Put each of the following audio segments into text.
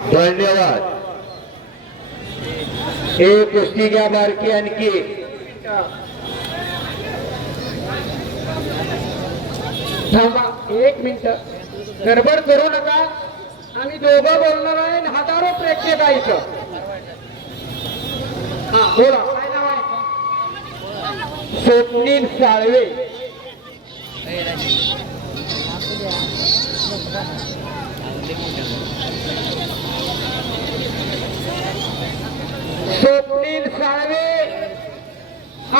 धन्यवाद. एक कुस्ती घ्या बारकी आणखी. थांबा एक मिनिट. गडबड करू नका. आम्ही दोघं बोलणार आहे हजारो प्रेक्षक आहे इथं. हा बोला. काय नाव आहे स्वप्नील साळवे.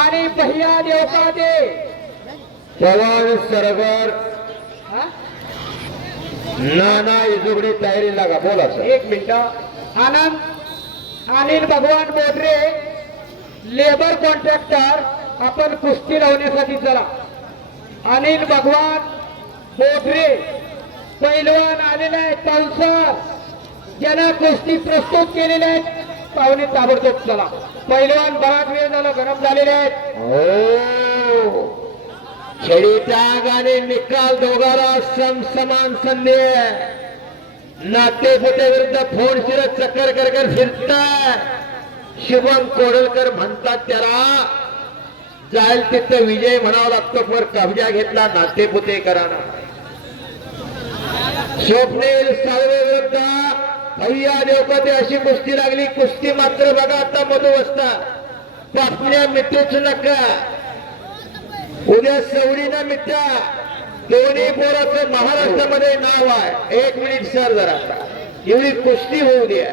आणि भैया देवकाते पवन सरगर हा? नाना इजुगडी तयारी लागा बोला सर. एक मिनिट. आनंद अनिल भगवान बोडरे लेबर कॉन्ट्रॅक्टर आपण कुस्ती लावण्यासाठी चला. अनिल भगवान बोडरे पैलवान आलेले आहेत पावसर ज्यांना कुस्ती प्रस्तुत केलेले आहेत पाहुणे ताबडतोब चला. पहिलवान बराच वेळ झाला गरम झालेले आहेत. हो. खेळी त्याग आणि निकाल दोघाला समसमान संधी नाते पोते विरुद्ध फोन शिरत चक्कर कर कर फिरतात. शुभम कोडलकर म्हणतात त्याला जाईल तिथं विजय म्हणावा लागतो पर कब्जा घेतला नाते पुते कराना स्वप्नील साळवे विरुद्ध भैया देवकते अशी कुस्ती लागली. कुस्ती मात्र बघा आता मधू असता पापण्या मिठूच नका. उद्या सवडीनं मिठा दोन्ही पोराचं महाराष्ट्रामध्ये नाव आहे. एक मिनिट सर जरा. एवढी कुस्ती होऊ द्या.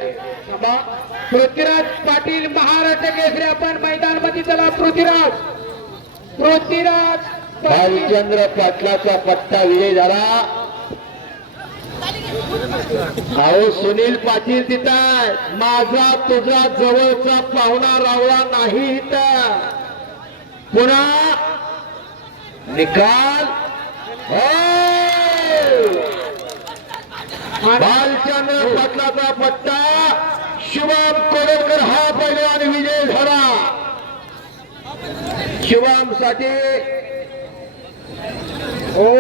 पृथ्वीराज पाटील महाराष्ट्र केसरी आपण मैदानमध्ये चला. पृथ्वीराज. पृथ्वीराज भालचंद्र पाटलाचा पट्टा विजय झाला. अहो सुनील पाटील तिथं. आहे. माझा तुझा जवळचा पाहुणा रावळा नाही इथं. पुन्हा. निकाल. हो! भालचंद्र पाटलाचा पट्टा. शिवम कोडकर हा पैलवान विजय झाला. शिवमसाठी